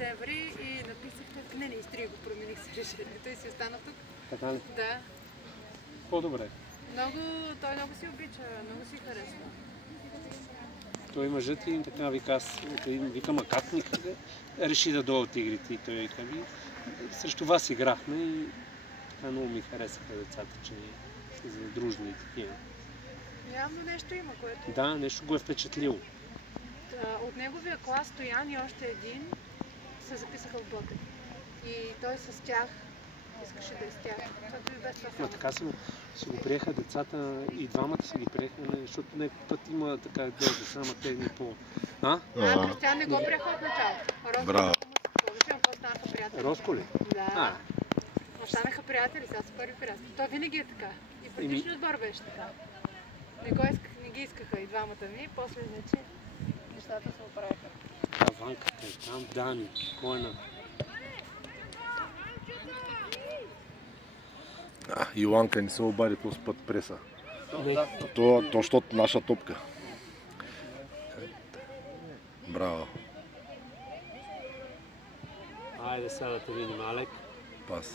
септември и написах, не изтрих го, промених се решението и си остана тук. Така ли? Да. По-добре. Той много си обича, много си харесва. Той мъжът и така вика, аз викам, а как ни реши да дойде от игрите? И той вика, срещу вас играхме и така много ми харесаха децата, че са задружни и такива. Явно нещо има, което... Да, нещо го е впечатлило. От неговия клас Стоян и още един се записаха в Ботев. И той с тях искаше да е с тях. Това би без това само. Така си го приеха децата и двамата си ги приеха, защото някой път има така дълго само те ни по... Кристиан не го приеха от началото. Браво. После станаха приятели. Роско ли? Да. Останаха приятели, сега са първи приятели. Той винаги е така. И предишният отбор беше така. Не ги искаха и двамата ми, после иначе нещата се оправиха. Ванката е там, Дани, Койна. Йоанка не се обади този път преса. Не. То, защото наша топка. Браво. Айде сега да те видим, Алек. Пас.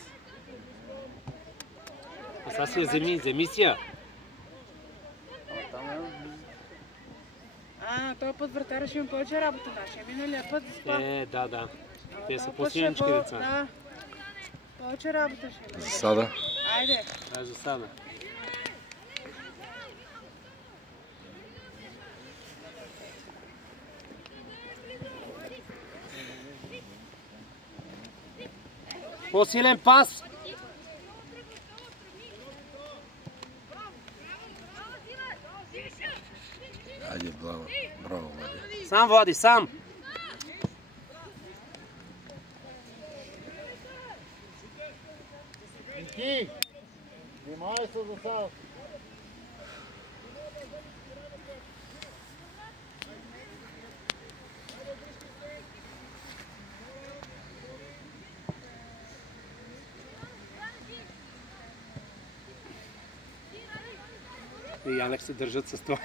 А сега си я вземи си я. Този път вратаря ще има повече работа нашия. Миналия път спа. Да. Те са по-синички деца. Да. Повече работа ще има. Засада. Айде. Засада. По-силен пас! Айде, браво, Влади. Сам, Влади, сам! Ники! Внимавай се за сега! И Янек се държат с това.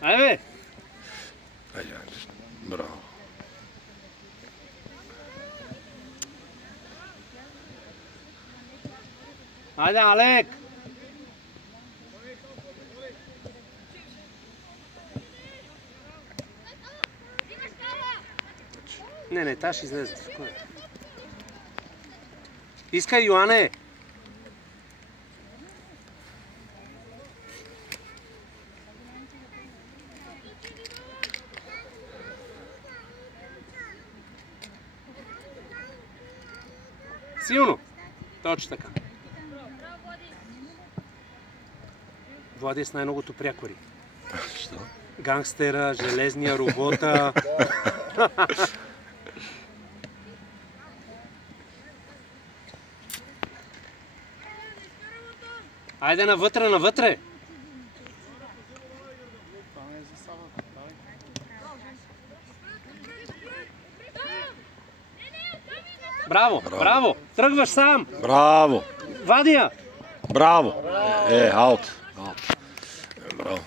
Айде! Айде, браво. Айде, Алек! Не, тя ще излезе. Искай, Йоане! Силно! Точно така. Влади с най-многото прякори. Що? Гангстера, железния, робота. Айде навътре! Браво! Тръгваш сам! Браво! Вади я! Браво! Аут! Браво!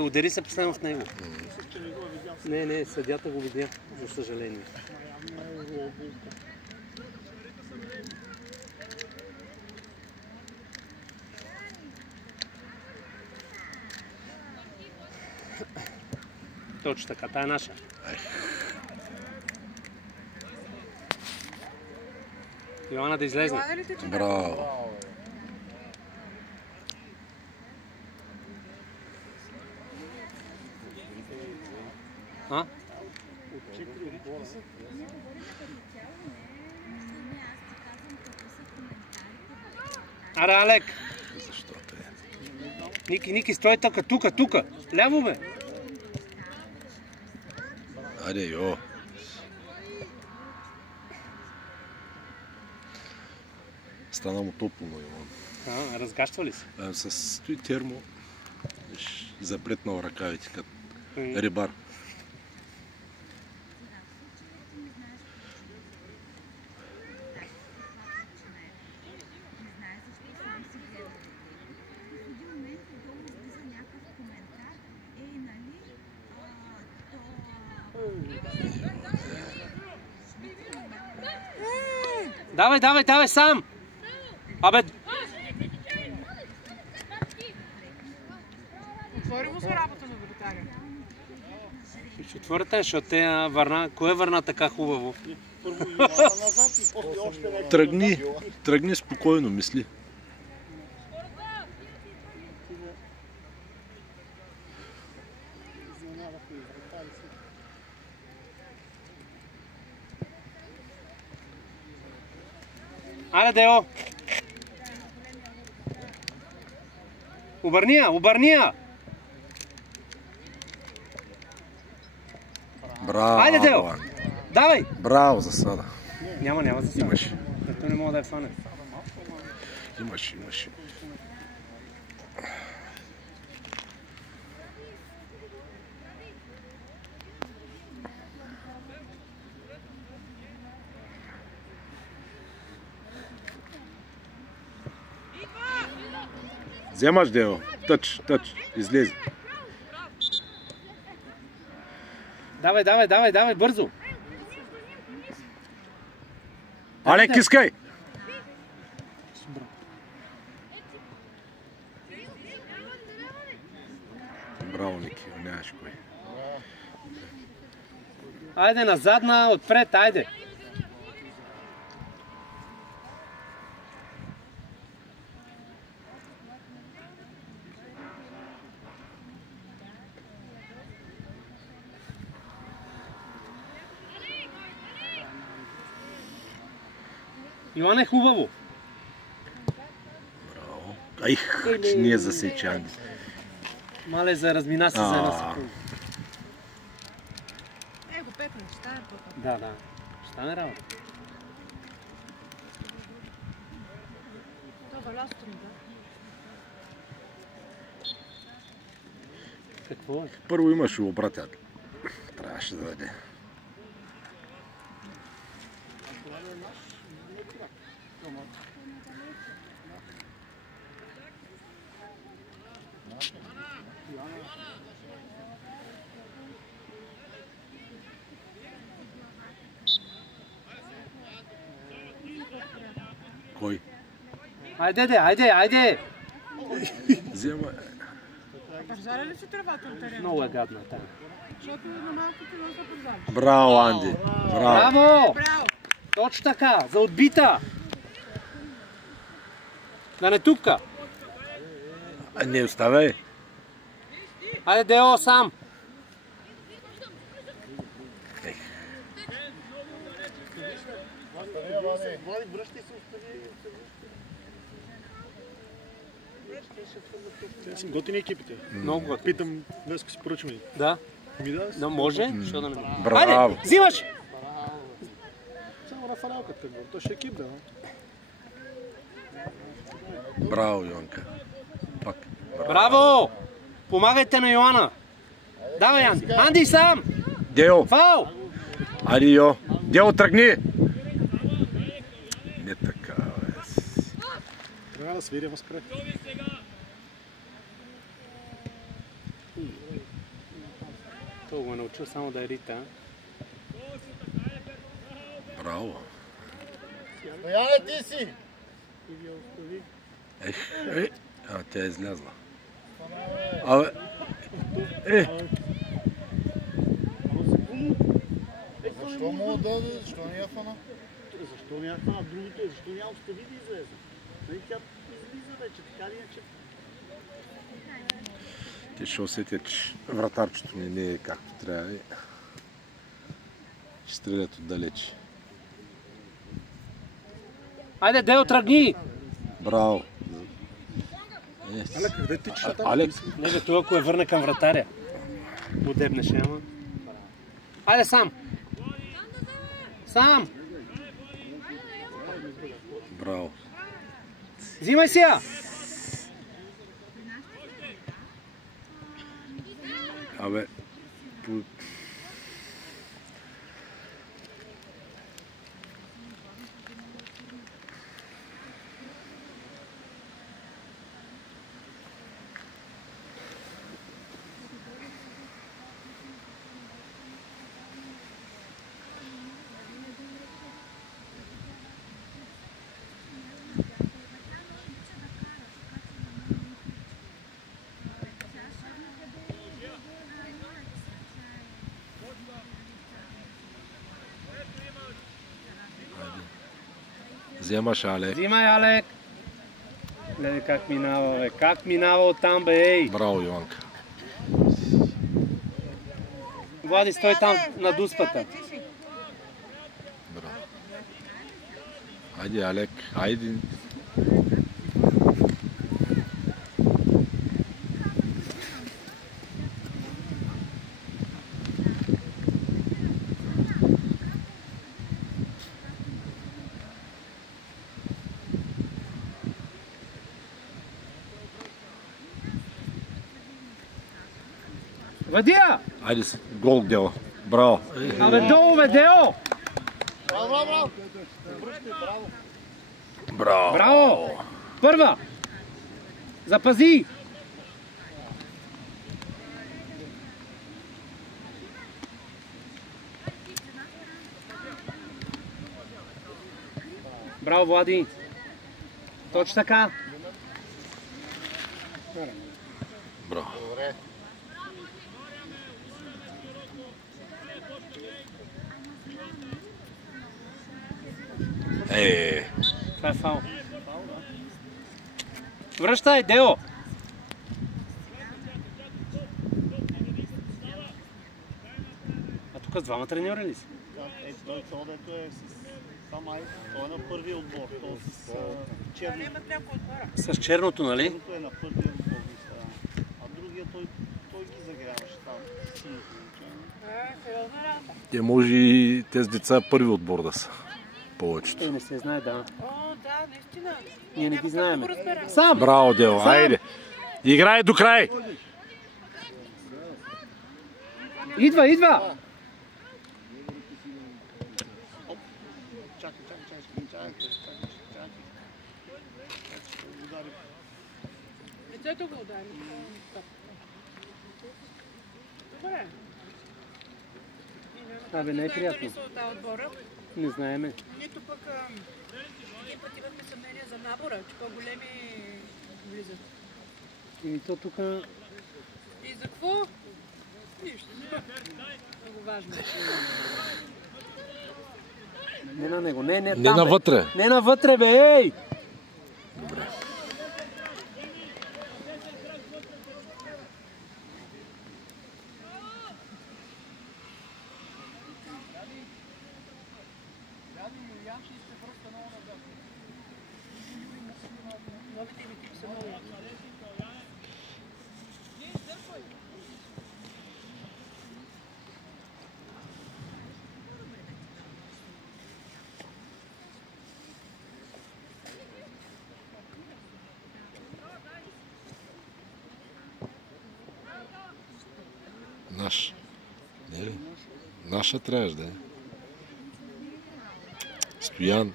Удари се последно в него. Не, съдята го видя, за съжаление. Точно така, тая е наша. Йоана да излезне. Браво! Аре, Алек! Защо те? Ники, стой тук! Ляво, бе! Айде, йо! Стана му топло на Йоан. Разгащва ли се? С той термо запретнал ръкавите като рибар. Давай, давай, давай сам! Абе! Отвори му се работа на вратаря. Ще отворите, защото те върна... Кое върна така хубаво? Тръгни спокойно, мисли. Аре, Део! Обърни я! Браво! Айде, Део! Давай! Браво за sada. Няма за сега. Имаш. Ето не мога да я фане. Имаш. Вземаш, Део. Тъч. Излези. Давай, бързо! Алек, искай! Браво, Ники, нямаш кой. Айде, назад, отпред, айде! Иван е хубаво. Браво. Че ние засечани. Мале за размина се за една секунда. Го петна, ще стане по-късно. Да. Ще стане работа. Това лясто ми, да. Какво е? Първо имаше обратя. Трябваше да даде. Кой? Айде! Взема. Пържаля ли си тръбата от терена? Много е гадна тая. Защото на малко тело са пържали. Браво, Анди. Браво! Браво! Точно така, за отбита! Да не тупка! Не оставяй. Айде, Део, сам! Влади, връщай се, остави. Те са готини екипите. Много готово. Питам, днес си поръчваме. Да. Да, Може? Защо да не може? Браво. Айде, взимаш! Само на фаналката, какво? То ще е екип, да. Браво, Йонка. Пак. Браво! Помагайте на Йоана! Давай, Анди! Анди сам! Део! Фау! Айде, Йо! Део, тръгни! Не така, бе. Трябва да свиря възпред. Той го е научил само да е рита. Браво. Стояне, ти си! Тя е излязла. Абе. Защо му да, защо не я фана? Защо не я фана? Другото е, защо няма остави да излезе? Нали тя излиза вече, така ли иначе? Те ще усетят, че вратарчето не е както трябва. Ще стрелят отдалече. Айде, Део, тръгни! Браво. Алек, къде тичаш там? Алек. Не бе, това ако я върне към вратаря. Подебнеше, ама. Айде сам! Сам! Браво. Взимай си я! Абе. Вземаш, Алек. Взимай, Алек. Гледай как минава, бе. Как минава оттам, бе, ей. Браво, Йоанка. Влади, стой там на дуспата. Браво. Айде, Алек. Айде. Вадия! Айде, гол, Део. Браво. Абе, долу, бе, Део! Браво, браво, браво! Връщай, браво! Браво. Браво! Първа! Запази! Браво, Влади! Точно така! Браво. Добре. Това е фаул. Връщай, Део! А тук с двама треньори ли си? Той дето е с... Той е на първия отбор. Той с черно. С черното, нали? Черното е на първия отбор. А другия той ги загряваше там. Сериозна работа. Те може и тези деца първи отбор да са. Повечето. Не се знае, да. О, да, наистина. Ние не ги знаем. разберем. Сам! Браво, Део. Айде. Играй до край. Идва, идва! Чакай. Удари. Лицето го удари. Добре. Абе, не е приятно. Нито са от отбора, Не знаеме. нито пък един път имахме съмнение за набора, че по-големи влизат. И то тук... И за какво? Нищо. Много важно. Не на него, не Не там, навътре. Не навътре, бе, ей! Добре. Новите ми типи са много яки. Наш. Не ли? Наша трябваш да е. Стоян.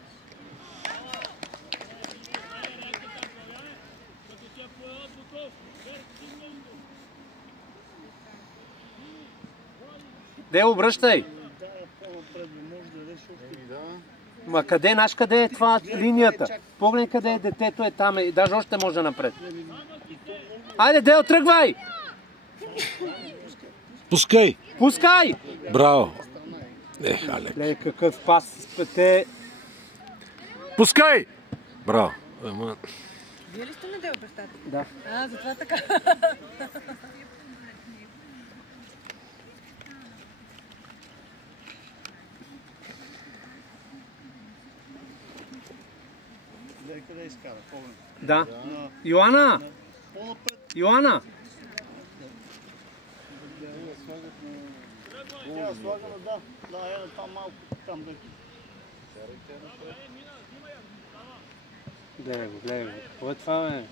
Де, обръщай! Ма къде, знаеш къде е това линията? Погледни къде е детето, е там, и даже още може напред. Айде, Део, тръгвай! Пускай! Пускай! Браво! Алек. Гледай какъв пас те... Пускай! Браво! Ама... Вие ли сте на Део бащата? Да. А, затова така. Къде изкара? Поглед. Да. Йоана! По-напред. Йоана! Тя слага на да. Да, е там малко. Там да. Гледай го, гледай го. Какво е това, бе?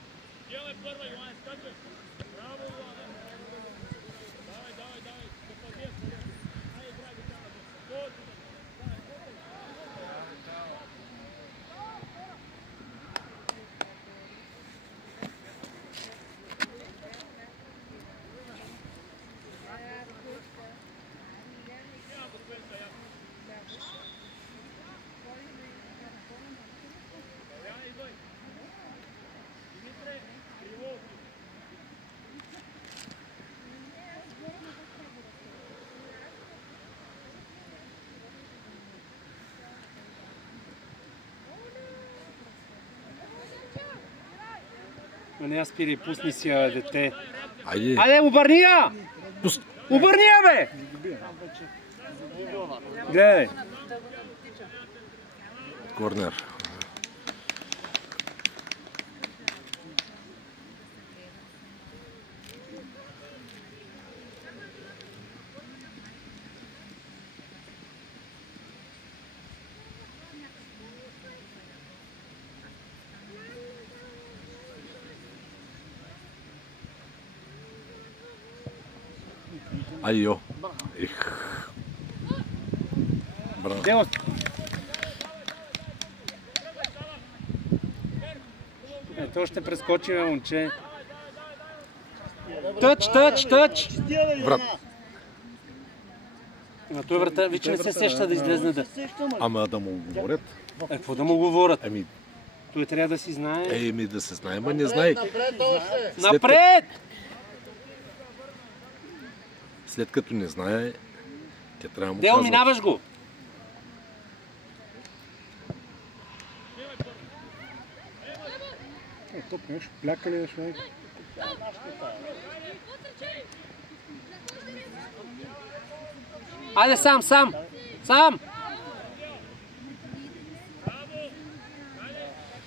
А не, спири, пусни си я, дете. Айде. Айде, обърни я! Обърни я, бе! Гледай. Корнер. Айде, йо. Браво. Дело. То ще прескочи, бе, момче. Тъч! Врат. А той врата, вече не се сеща да излезне да. Ама да му говорят. Какво да му говорят? Еми, Той трябва да си знае. да се знае, ма не знае. Напред! След като не знае, тя трябва да му Дело, казва. минаваш го! Тук нещо пляка ли е човек? Айде сам!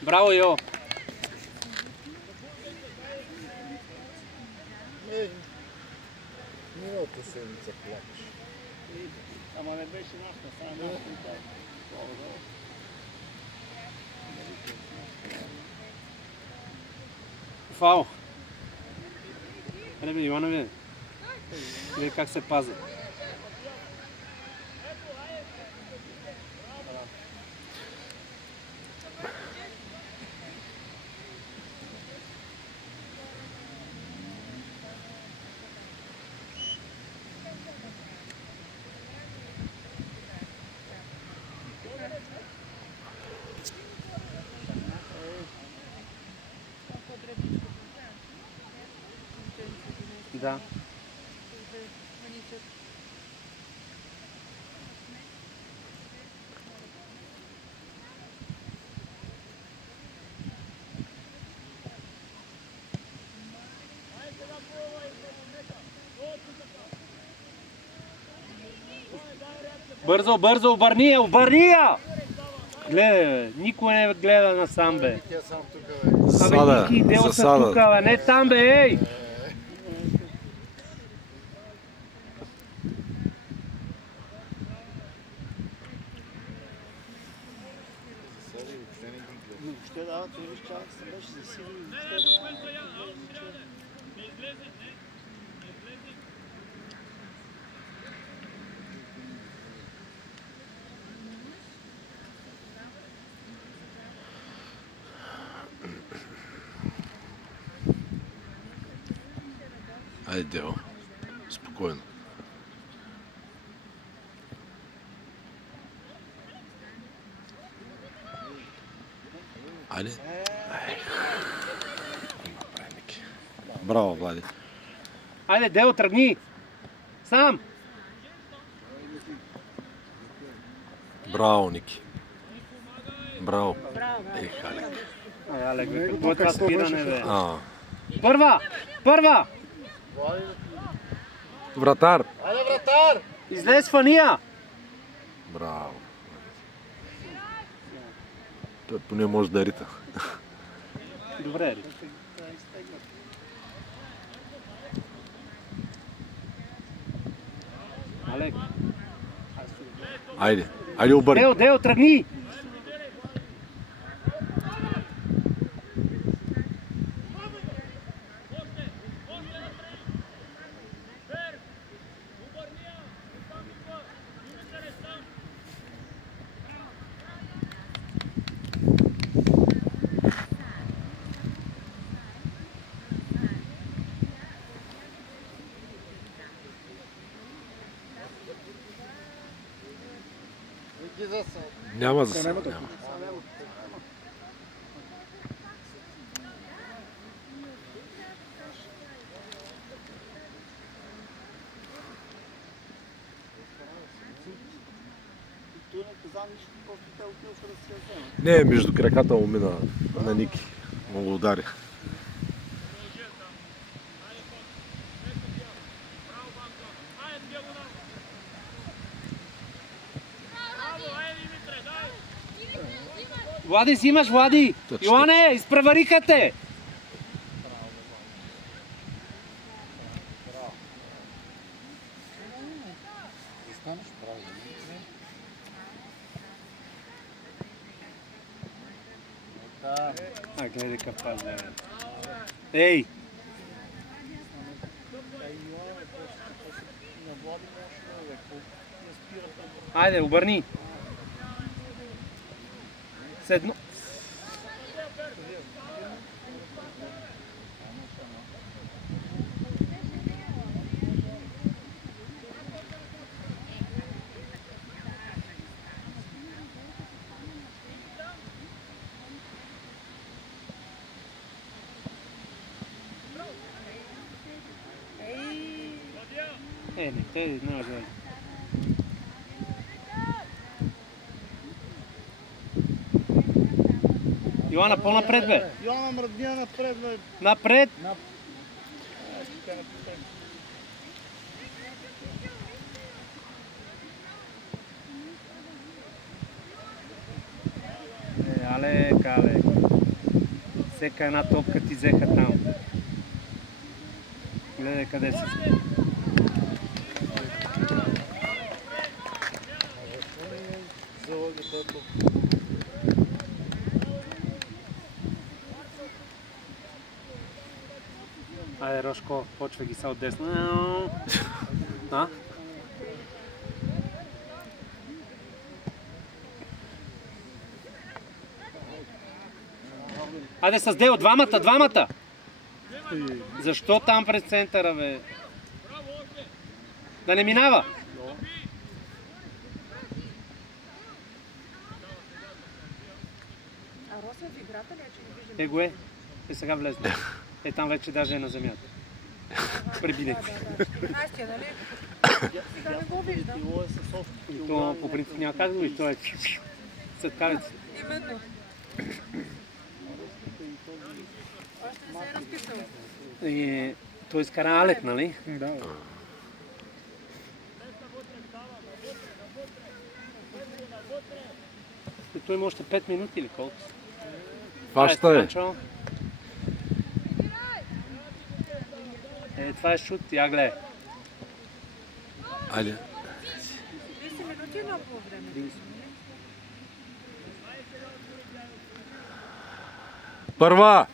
Браво, Йо! Миналата седмица плакаш. Ама не беше нашата, само нашата. Фау! Айде бе, Иванове! Гледай как се пазят. Да. Бързо, обърни я! Гледай, никой не гледа насам, бе. Засада, Ники, Дело са тук, бе, не там, бе, ей! Въобще да, той виж чак се беше засилил. Айде, Део. Спокойно. Айде. Браво, Влади. Айде, Дело, тръгни! Сам! Браво, Ники. Браво. Алек. Алек, бе, какво е това спиране, бе? Първа! Вратар. Айде, вратар! Излез фания! Браво. Той поне може да рита. Добре, Алек. Айде обърни. Дело, тръгни! Няма за сега. Няма. Той не каза нищо, просто те отиваха да се вземат. Не, между краката му мина на Ники. Му го удари. Влади, взимаш, Влади! Йоане, изпревариха те! А, гледай какъв пас, бе. Ей! Айде, обърни! Седно. Не, те не може да. Йоана, по-напред, бе! Йоана, мръдния напред, бе! Напред! Алека. Всека една топка ти взеха там. Гледай къде си. Айде, Рошко, почва ги са от десно. А? Айде с Део, двамата! Защо там през центъра, бе? Да не минава! А Росен в играта ли е, че не виждам? Его е. Сега влезна. Там вече даже е на земята. Пребилек. 14-тия, нали? Сега не го виждам. И то по принцип няма как да го вижда. Това е съткавец. Именно. Още не се е разписал. Той изкара Алек, нали? Да. И той има още 5 минути или колко? Фаща е. Това е шут, я гледай. Айде. 30 минути на по време. Първа!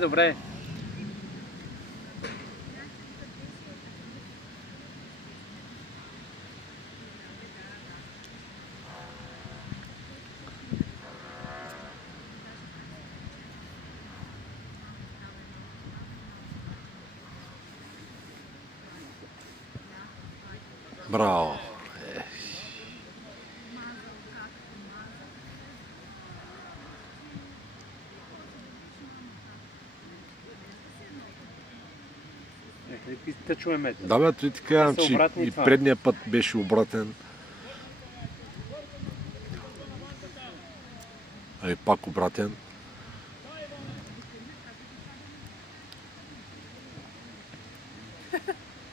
Добре. Браво! Да чуем. Да, бе, той ти казвам, че и предния път беше обратен. Ами пак обратен.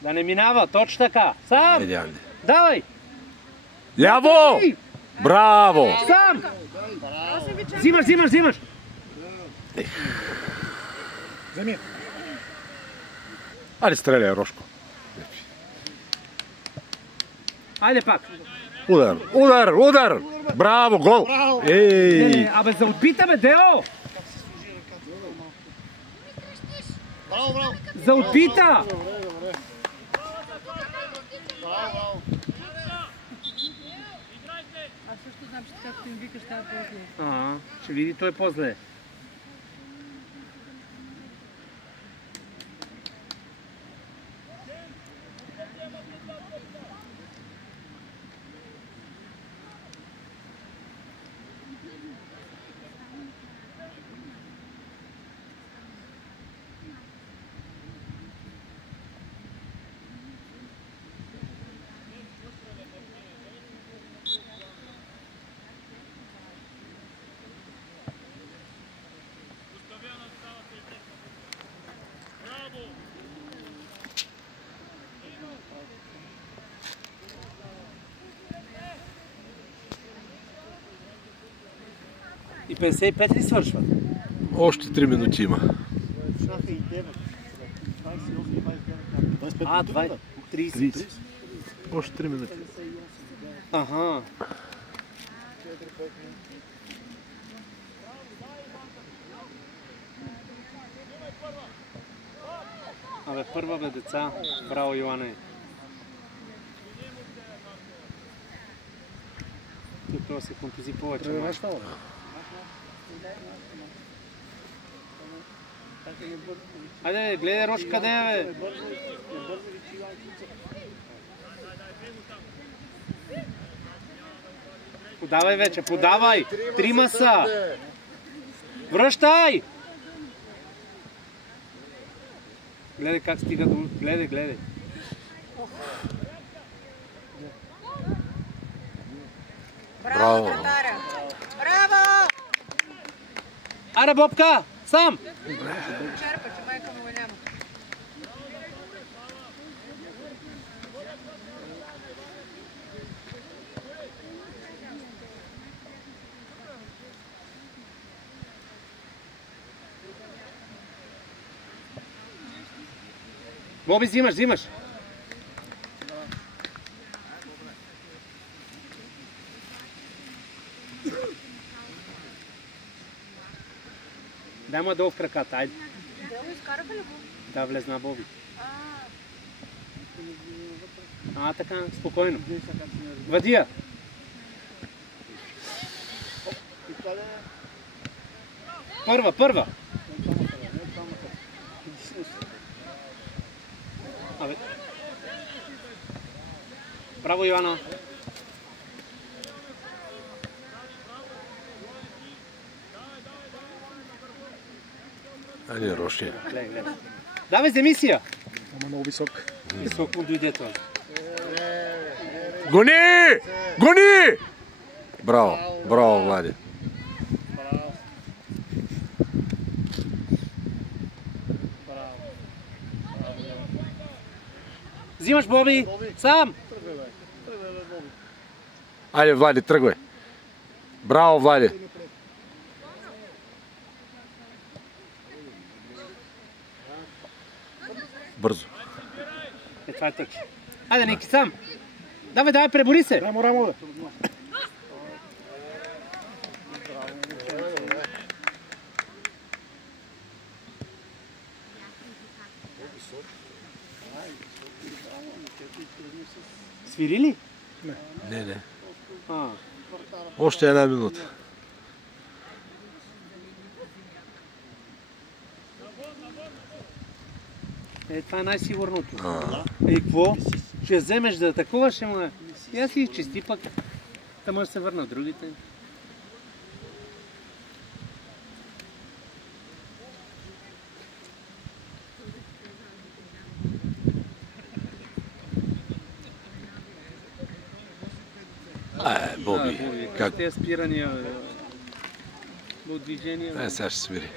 Да не минава, точно така. Сам! Айде, Анди. Давай! Ляво! Браво! Сам! Взимаш! Вземи! Айде, стреляй, Рошко. Айде пак! Удар! Браво, гол! Ей! Абе, за отбита, бе, Део! Браво! За отбита! А също знам, че така като им викаш, това е по-зле. Ще види, той е по-зле. И 55 ли свършва? Още 3 минути има. Шаха и 9. 28, 29. 30. Още 3 минути. Аха. Абе, първа бе, деца. Браво, Йоане. Тук трябва да се контузи повече. Айде, гледай Рош къде е, бе. Подавай вече, подавай! Трима са! Връщай! Гледай как стига до... Гледай, гледай. Браво! Браво! Аре, Бобка! Сам! Черпа, че майка му го няма. Боби, взимаш, взимаш. Дай му долу в краката, айде. Дело изкараха ли го? Да, влезна Боби. Така, спокойно. Вадия. Първа. Абе. Браво, Йоана. Айде, Роши. Давай, вземи си я. Ама много висок. Високо дойде това. Гони! Гони! Браво, браво, Влади. Взимаш, Боби, сам. Айде, Влади, тръгвай. Браво, Влади. Бързо. Това е тъч. Айде, Ники, сам. Давай, пребори се. Рамо, бе. Свири ли? Не. А. Още една минута. Това е най-сигурното. Какво? Ще вземеш да атакуваш, ама я си изчисти пък. Та може да се върнат другите. Боби, как? Те спирания от движения. Сега ще свири.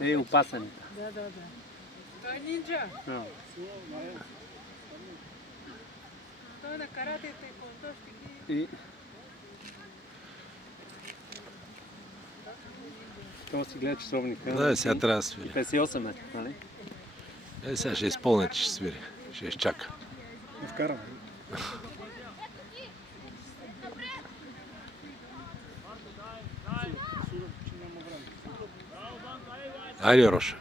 Е, опасен. Да. Той е нинджа. Той на каратето и по-то ще ги... То си гледа часовника. Да, сега трябва да свири. 58 метра, нали? Сега ще изпълня, че ще свири. Ще изчака. Не вкарам. Айде, Роша.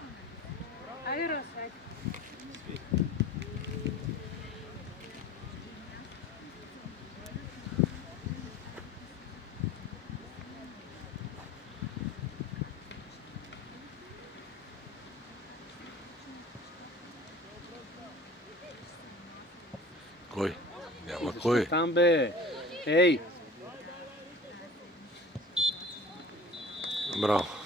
Айде, Рос, айде. Кой? Няма кой. Там бе. Ей! Браво.